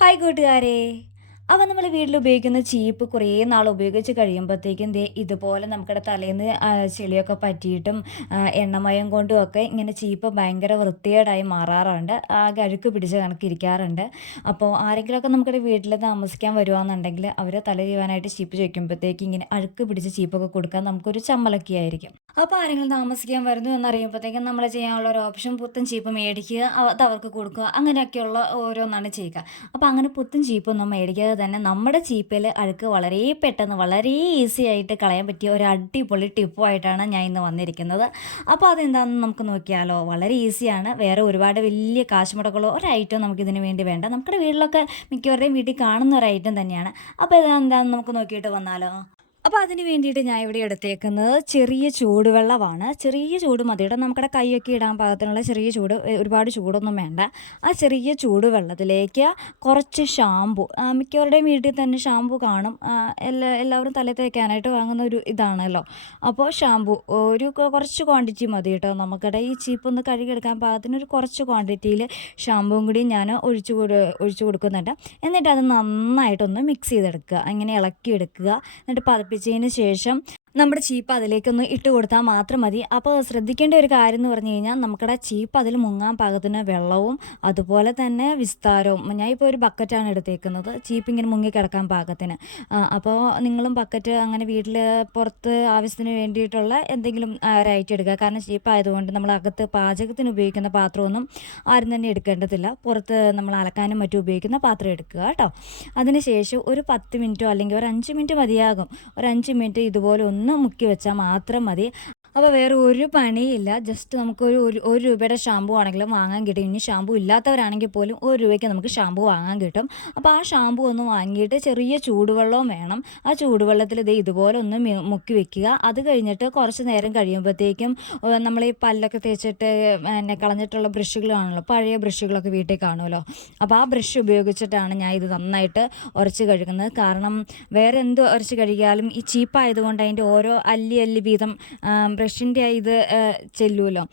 Hi കൂട്ടുകാരെ. അവ നമ്മൾ വീട്ടിൽ ഉപയോഗിക്കുന്ന ചീപ്പ് കുറേ നാൾ ഉപയോഗിച്ച് കഴിയുമ്പോഴത്തേക്കും ദേ ഇതുപോലെ നമുക്കിടെ തലേന്ന് ചെളിയൊക്കെ പറ്റിയിട്ടും എണ്ണമയം കൊണ്ടും ഒക്കെ ഇങ്ങനെ ചീപ്പ് ഭയങ്കര വൃത്തികേടായി മാറാറുണ്ട്. ആകെ അഴുക്ക് പിടിച്ച് കണക്കിരിക്കാറുണ്ട്. അപ്പോൾ ആരെങ്കിലുമൊക്കെ നമുക്കിടെ വീട്ടിൽ താമസിക്കാൻ വരുവാന്നുണ്ടെങ്കിൽ അവരെ തല ചെയ്യുവാനായിട്ട് ചീപ്പ് ചോദിക്കുമ്പോഴത്തേക്ക് ഇങ്ങനെ അഴുക്ക് പിടിച്ച് ചീപ്പൊക്കെ കൊടുക്കാൻ നമുക്കൊരു ചമ്മലൊക്കെ ആയിരിക്കും. അപ്പോൾ ആരെങ്കിലും താമസിക്കാൻ വരുന്നു എന്നറിയുമ്പോഴത്തേക്കും നമ്മൾ ചെയ്യാനുള്ള ഒരു ഓപ്ഷൻ പുത്തൻ ചീപ്പ് മേടിക്കുക അത് അവർക്ക് കൊടുക്കുക അങ്ങനെയൊക്കെയുള്ള ഓരോന്നാണ് ചെയ്യുക. അപ്പോൾ അങ്ങനെ പുത്തൻ ചീപ്പൊന്നും മേടിക്കാതെ തന്നെ നമ്മുടെ ചീപ്പിൽ അഴുക്ക് വളരെ പെട്ടെന്ന് വളരെ ഈസി ആയിട്ട് കളയാൻ പറ്റിയ ഒരു അടിപൊളി ടിപ്പുമായിട്ടാണ് ഞാൻ ഇന്ന് വന്നിരിക്കുന്നത്. അപ്പോൾ അതെന്താണെന്ന് നമുക്ക് നോക്കിയാലോ വളരെ ഈസിയാണ്. വേറെ ഒരുപാട് വലിയ കാശ് മുടക്കുള്ള ഒരു ഐറ്റം നമുക്കിതിന് വേണ്ടി വേണ്ട. നമ്മുടെ വീട്ടിലൊക്കെ മിക്കവരുടെയും വീട്ടിൽ കാണുന്ന ഒരു ഐറ്റം തന്നെയാണ്. അപ്പോൾ ഇതെന്താണെന്ന് നമുക്ക് നോക്കിയിട്ട് വന്നാലോ? അപ്പോൾ അതിന് വേണ്ടിയിട്ട് ഞാൻ ഇവിടെ എടുത്തേക്കുന്നത് ചെറിയ ചൂടുവെള്ളമാണ്. ചെറിയ ചൂട് മതി കേട്ടോ. നമുക്കിടെ കൈയൊക്കെ ഇടാൻ പാകത്തിനുള്ള ചെറിയ ചൂട് ഒരുപാട് ചൂടൊന്നും വേണ്ട. ആ ചെറിയ ചൂടുവെള്ളത്തിലേക്ക് കുറച്ച് ഷാമ്പു മിക്കവരുടെയും വീട്ടിൽ തന്നെ ഷാമ്പു കാണും. എല്ലാ എല്ലാവരും തലയിൽ തേക്കാനായിട്ട് വാങ്ങുന്ന ഒരു ഇതാണല്ലോ. അപ്പോൾ ഷാമ്പു ഒരു കുറച്ച് ക്വാണ്ടിറ്റി മതി കേട്ടോ. നമുക്കിടെ ഈ ചീപ്പ് ഒന്ന് കഴുകിയെടുക്കാൻ പാകത്തിന് ഒരു കുറച്ച് ക്വാണ്ടിറ്റിയിൽ ഷാമ്പുവും കൂടി ഞാൻ ഒഴിച്ചു ഒഴിച്ചു കൊടുക്കുന്നുണ്ട്. എന്നിട്ട് അത് നന്നായിട്ടൊന്ന് മിക്സ് ചെയ്തെടുക്കുക. അങ്ങനെ ഇളക്കിയെടുക്കുക. എന്നിട്ട് പതപ്പിച്ചതിന് ശേഷം നമ്മുടെ ചീപ്പ് അതിലേക്കൊന്ന് ഇട്ട് കൊടുത്താൽ മാത്രം മതി. അപ്പോൾ ശ്രദ്ധിക്കേണ്ട ഒരു കാര്യം എന്ന് പറഞ്ഞു കഴിഞ്ഞാൽ നമുക്കടെ ചീപ്പ് അതിൽ മുങ്ങാൻ പാകത്തിന് വെള്ളവും അതുപോലെ തന്നെ വിസ്താരവും ഞാൻ ഇപ്പോൾ ഒരു ബക്കറ്റാണ് എടുത്തേക്കുന്നത്. ചീപ്പ് ഇങ്ങനെ മുങ്ങി കിടക്കാൻ പാകത്തിന്. അപ്പോൾ നിങ്ങളും ബക്കറ്റ് അങ്ങനെ വീട്ടിൽ പുറത്ത് ആവശ്യത്തിന് വേണ്ടിയിട്ടുള്ള എന്തെങ്കിലും റൈറ്റ് എടുക്കുക. കാരണം ചീപ്പ് ആയതുകൊണ്ട് നമ്മൾ അകത്ത് പാചകത്തിന് ഉപയോഗിക്കുന്ന പാത്രമൊന്നും ആരും തന്നെ എടുക്കേണ്ടതില്ല. പുറത്ത് നമ്മൾ അലക്കാനും മറ്റും ഉപയോഗിക്കുന്ന പാത്രം എടുക്കുക കേട്ടോ. അതിനുശേഷം ഒരു പത്ത് മിനിറ്റോ അല്ലെങ്കിൽ ഒരു അഞ്ച് മിനിറ്റ് മതിയാകും. ഒരു അഞ്ച് മിനിറ്റ് ഇതുപോലെ ഒന്ന് മുക്കി വെച്ചാൽ മാത്രം മതി. അപ്പോൾ വേറെ ഒരു പണിയില്ല. ജസ്റ്റ് നമുക്ക് ഒരു ഒരു രൂപയുടെ ഷാമ്പു ആണെങ്കിലും വാങ്ങാൻ കിട്ടും. ഇനി ഷാമ്പു ഇല്ലാത്തവരാണെങ്കിൽ പോലും ഒരു രൂപയ്ക്ക് നമുക്ക് ഷാമ്പു വാങ്ങാൻ കിട്ടും. അപ്പോൾ ആ ഷാമ്പു ഒന്ന് വാങ്ങിയിട്ട് ചെറിയ ചൂടുവെള്ളവും വേണം. ആ ചൂടുവെള്ളത്തിൽ ഇത് ഇതുപോലെ ഒന്ന് മുക്കി വെക്കുക. അത് കഴിഞ്ഞിട്ട് കുറച്ച് നേരം കഴിയുമ്പോഴത്തേക്കും നമ്മൾ ഈ പല്ലൊക്കെ തേച്ചിട്ട് എന്നെ കളഞ്ഞിട്ടുള്ള ബ്രഷുകൾ കാണുമല്ലോ പഴയ ബ്രഷുകളൊക്കെ വീട്ടിൽ കാണുമല്ലോ. അപ്പോൾ ആ ബ്രഷ് ഉപയോഗിച്ചിട്ടാണ് ഞാൻ ഇത് നന്നായിട്ട് ഉരച്ച് കഴുകുന്നത്. കാരണം വേറെ എന്ത് ഉരച്ച് കഴുകിയാലും ഈ ചീപ്പായതുകൊണ്ട് അതിന്റെ ഓരോ അല്ലി അല്ലി വീതം ബ്രഷിന്റെ ഇത് ചെല്ലുമല്ലോ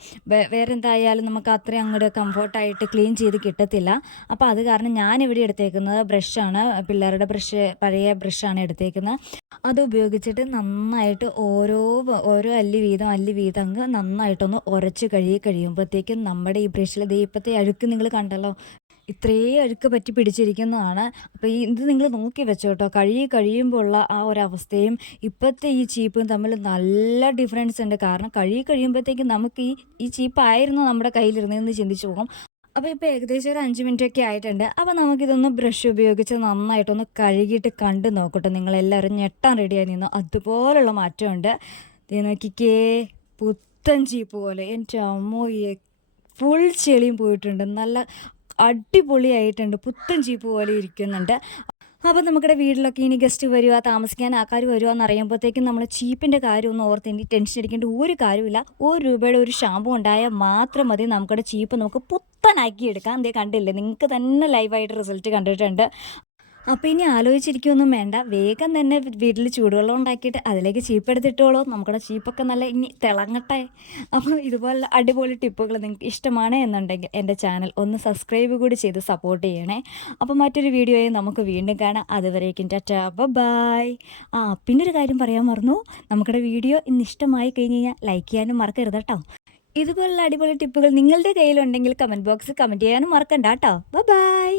വേറെ എന്തായാലും നമുക്ക് അത്രയും അങ്ങോട്ട് കംഫർട്ടായിട്ട് ക്ലീൻ ചെയ്ത് കിട്ടത്തില്ല. അപ്പോൾ അത് കാരണം ഞാൻ ഇവിടെ എടുത്തേക്കുന്നത് ബ്രഷാണ്. പിള്ളേരുടെ ബ്രഷ് പഴയ ബ്രഷാണ് എടുത്തേക്കുന്നത്. അത് ഉപയോഗിച്ചിട്ട് നന്നായിട്ട് ഓരോ ഓരോ അല്ലി വീതം അല്ലി വീതം അങ്ങ് നന്നായിട്ടൊന്ന് ഉരച്ച് കഴുകി കഴിയുമ്പോഴത്തേക്കും നമ്മുടെ ഈ ബ്രഷിൽ ദീപത്തെ അഴുക്ക് നിങ്ങൾ കണ്ടല്ലോ. ഇത്രയും അഴുക്ക് പറ്റി പിടിച്ചിരിക്കുന്നതാണ്. അപ്പോൾ ഈ ഇത് നിങ്ങൾ നോക്കി വെച്ചോ കേട്ടോ കഴുകി കഴിയുമ്പോൾ ഉള്ള ആ ഒരു അവസ്ഥയും ഇപ്പോഴത്തെ ഈ ചീപ്പും തമ്മിൽ നല്ല ഡിഫറൻസ് ഉണ്ട്. കാരണം കഴുകി കഴിയുമ്പോഴത്തേക്കും നമുക്ക് ഈ ഈ ചീപ്പായിരുന്നു നമ്മുടെ കയ്യിലിരുന്നതെന്ന് ചിന്തിച്ചു പോകും. അപ്പോൾ ഇപ്പോൾ ഏകദേശം ഒരു അഞ്ച് മിനിറ്റ് ഒക്കെ ആയിട്ടുണ്ട്. അപ്പോൾ നമുക്കിതൊന്ന് ബ്രഷ് ഉപയോഗിച്ച് നന്നായിട്ടൊന്ന് കഴുകിയിട്ട് കണ്ട് നോക്കട്ടെ. നിങ്ങളെല്ലാവരും ഞെട്ടാൻ റെഡിയായി നിന്നു. അതുപോലുള്ള മാറ്റമുണ്ട്. നോക്കിക്കേ പുത്തൻ ചീപ്പ് പോലെ. എന്റെ അമ്മോയെ ഫുൾ ചെളിയും പോയിട്ടുണ്ട്. നല്ല അടിപൊളിയായിട്ടുണ്ട്. പുത്തൻ ചീപ്പ് പോലെ ഇരിക്കുന്നുണ്ട്. അപ്പോൾ നമ്മുടെ വീട്ടിലൊക്കെ ഇനി ഗസ്റ്റ് വരിക താമസിക്കാൻ ആൾക്കാർ എന്ന് അറിയുമ്പോഴത്തേക്കും നമ്മൾ ചീപ്പിന്റെ കാര്യമൊന്നും ഓർത്ത് ഇനി ടെൻഷൻ അടിക്കേണ്ട ഒരു കാര്യമില്ല ഒരു രൂപയുടെ ഒരു ഷാമ്പു ഉണ്ടായാൽ മാത്രം മതി. നമുക്കിടെ ചീപ്പ് നമുക്ക് പുത്തനാക്കി എടുക്കാം എന്തേ കണ്ടില്ലേ? നിങ്ങൾക്ക് തന്നെ ലൈവായിട്ട് റിസൾട്ട് കണ്ടിട്ടുണ്ട്. അപ്പോൾ ഇനി ആലോചിച്ചിരിക്കുകയൊന്നും വേണ്ട. വേഗം തന്നെ വീട്ടിൽ ചൂടുവെള്ളം ഉണ്ടാക്കിയിട്ട് അതിലേക്ക് ചീപ്പ് എടുത്തിട്ടോളൂ നമ്മുടെ ചീപ്പൊക്കെ നല്ല ഇനി തിളങ്ങട്ടെ. അപ്പോൾ ഇതുപോലുള്ള അടിപൊളി ടിപ്പുകൾ നിങ്ങൾക്ക് ഇഷ്ടമാണ് എന്നുണ്ടെങ്കിൽ എന്റെ ചാനൽ ഒന്ന് സബ്സ്ക്രൈബ് കൂടി ചെയ്ത് സപ്പോർട്ട് ചെയ്യണേ. അപ്പോൾ മറ്റൊരു വീഡിയോയിൽ നമുക്ക് വീണ്ടും കാണാം. അതുവരേക്കും ടാറ്റാ. ബൈ ആ പിന്നെ ഒരു കാര്യം പറയാൻ മറന്നു. നമ്മുടെ വീഡിയോ ഇന്ന് ഇഷ്ടമായി കഴിഞ്ഞ് കഴിഞ്ഞാൽ ലൈക്ക് ചെയ്യാനും മറക്കരുത് കേട്ടോ ഇതുപോലുള്ള അടിപൊളി ടിപ്പുകൾ നിങ്ങളുടെ കയ്യിലുണ്ടെങ്കിൽ കമന്റ് ബോക്സിൽ കമന്റ് ചെയ്യാനും മറക്കണ്ട കേട്ടോ ബൈ